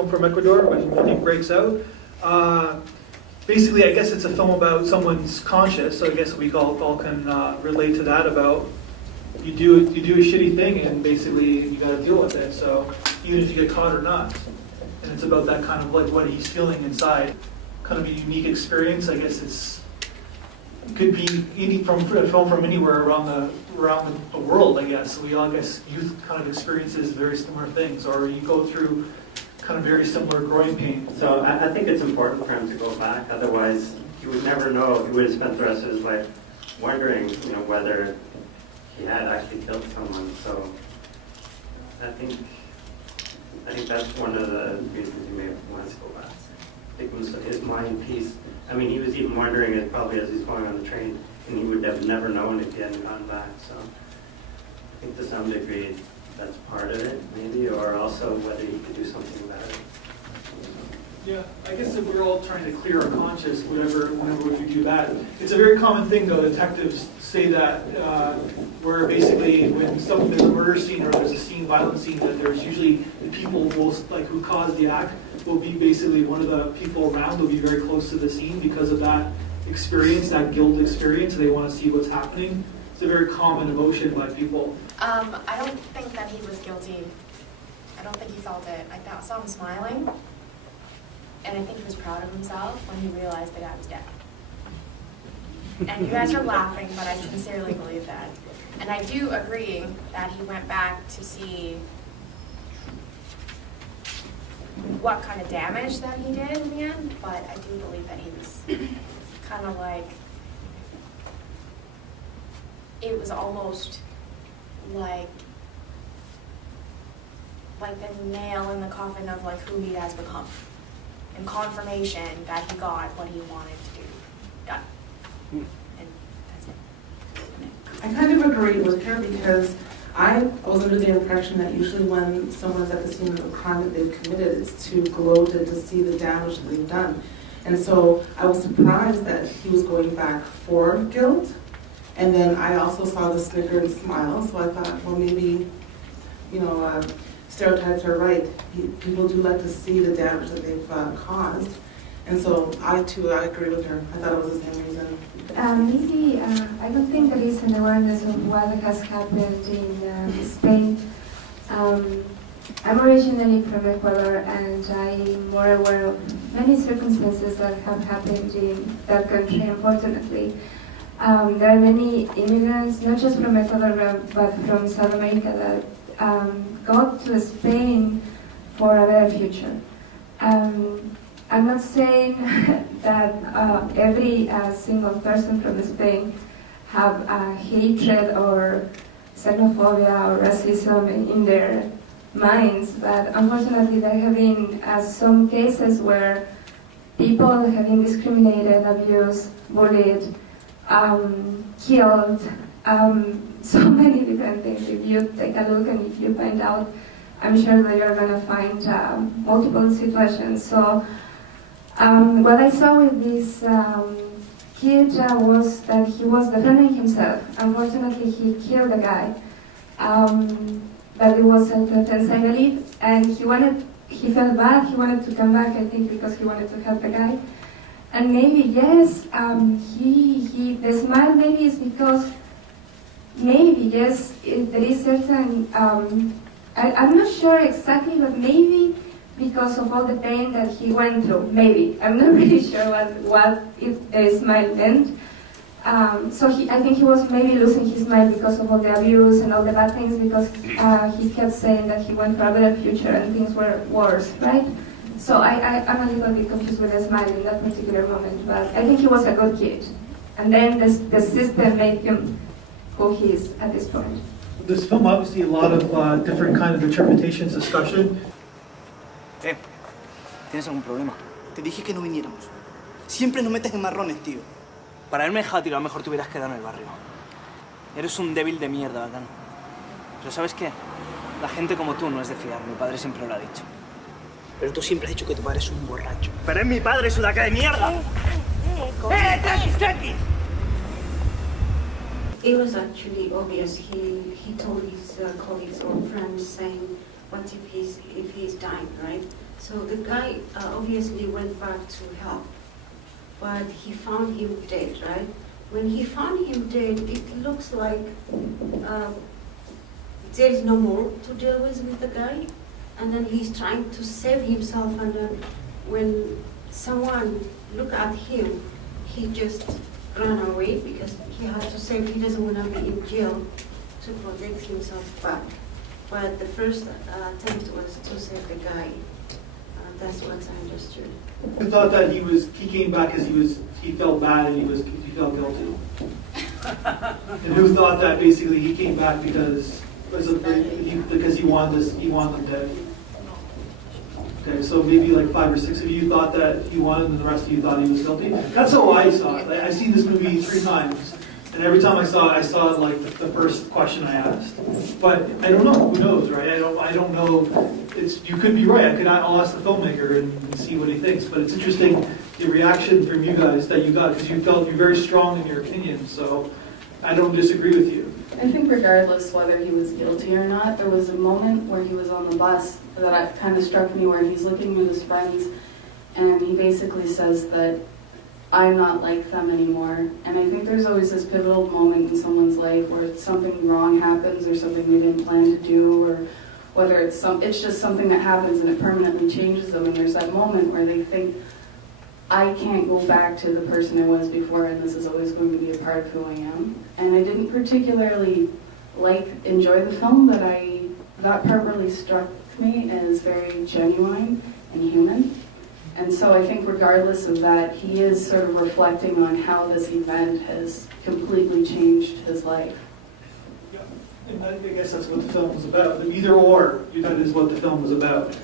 film from Ecuador, which I think breaks out. Basically, I guess it's a film about someone's conscious, so I guess we all can relate to that about you do a shitty thing and basically you got to deal with it. So even if you get caught or not, and it's about that kind of like what he's feeling inside, kind of a unique experience. I guess it could be any from a film from anywhere around the world. I guess we all youth kind of experiences very similar things, or you go through kind of very similar growing pains. So I think it's important for him to go back. Otherwise, he would never know. He would have spent the rest of his life wondering, whether he had actually killed someone. So I think that's one of the reasons he may have wanted to go back. I think it was his mind peace. I mean, he was even wondering it probably as he's going on the train, and he would have never known if he hadn't gone back. So I think to some degree that's part of it, maybe, or also whether he could do something about it. Yeah, I guess if we're all trying to clear our conscience, whenever we do that, it's a very common thing, though. Detectives say that where basically when there's a murder scene or there's a violent scene, that there's usually the people who caused the act will be basically one of the people around will be very close to the scene because of that experience, that guilt experience. They want to see what's happening. It's a very common emotion by people. I don't think that he was guilty. I don't think he felt it. I saw him smiling. And I think he was proud of himself when he realized the guy was dead. And you guys are laughing, but I sincerely believe that. And I do agree that he went back to see what kind of damage that he did in the end, but I do believe that he was kind of like, it was almost like the nail in the coffin of like who he has become. And confirmation that he got what he wanted to do done. And that's it. I kind of agree with her because I was under the impression that usually when someone's at the scene of a crime that they've committed, it's to gloat and to see the damage that they've done. And so I was surprised that he was going back for guilt. And then I also saw the snicker and smile, so I thought, well, maybe, stereotypes are right. People do like to see the damage that they've caused. And so I agree with her. I thought it was the same reason. Maybe, I don't think there is an awareness of what has happened in Spain. I'm originally from Ecuador, and I'm more aware of many circumstances that have happened in that country, unfortunately. There are many immigrants, not just from Ecuador, but from South America, that go to Spain for a better future. I'm not saying that every single person from Spain have hatred or xenophobia or racism in their minds, but unfortunately there have been some cases where people have been discriminated, abused, bullied, killed, so many different things. If you take a look and if you find out, I'm sure that you're going to find multiple situations. So what I saw with this kid was that he was defending himself. Unfortunately, he killed a guy, but it was self-defense, I believe, and he felt bad. He wanted to come back, I think, because he wanted to help the guy. And maybe, yes, the smile maybe is because, maybe, yes, there is certain, I'm not sure exactly, but maybe because of all the pain that he went through, maybe. I'm not really sure what a smile meant. So I think he was maybe losing his mind because of all the abuse and all the bad things, because he kept saying that he went for a better future and things were worse, right? So I'm a little bit confused with the smile in that particular moment, but I think he was a good kid. And then the system made him who he is at this point. This film, obviously, a lot of different kind of interpretations, discussion. ¿Tienes algún problema? Te dije que no viniéramos. Siempre nos metes en marrones, tío. Para haberme dejado tirado, mejor te hubieras quedado en el barrio. Eres un débil de mierda, Bacán. Pero ¿sabes qué? La gente como tú no es de fiar. Mi padre siempre lo ha dicho. Pero tú siempre has dicho que tu padre es un borracho. ¡Pero es mi padre, sudaca de mierda! ¡Tranquis, tranquis! It was actually obvious. He told his colleagues or friends saying, what if he's dying, right? So the guy obviously went back to help, but he found him dead, right? When he found him dead, it looks like there is no more to deal with the guy, and then he's trying to save himself, and then when someone look at him, he just ran away because he had to save, he doesn't want to be in jail to protect himself back. But the first attempt was to save the guy. That's what I understood. I thought that he came back because he felt bad and he felt guilty. And who thought that basically he came back because he wanted them dead? Okay, so maybe like 5 or 6 of you thought that he wanted, and the rest of you thought he was guilty. That's how I saw it. I've seen this movie 3 times, and every time I saw it like the first question I asked. But I don't know. Who knows, right? I don't know. You could be right. I'll ask the filmmaker and see what he thinks. But it's interesting the reaction from you guys that you got, because you're very strong in your opinion. So I don't disagree with you. I think regardless whether he was guilty or not, there was a moment where he was on the bus that kind of struck me, where he's looking with his friends and he basically says that I'm not like them anymore. And I think there's always this pivotal moment in someone's life where something wrong happens or something they didn't plan to do, or whether it's just something that happens and it permanently changes them, and there's that moment where they think, I can't go back to the person I was before, and this is always going to be a part of who I am. And I didn't particularly enjoy the film, but that part really struck me as very genuine and human. And so I think regardless of that, he is sort of reflecting on how this event has completely changed his life. Yeah, and I guess that's what the film was about. Either or, that is what the film was about.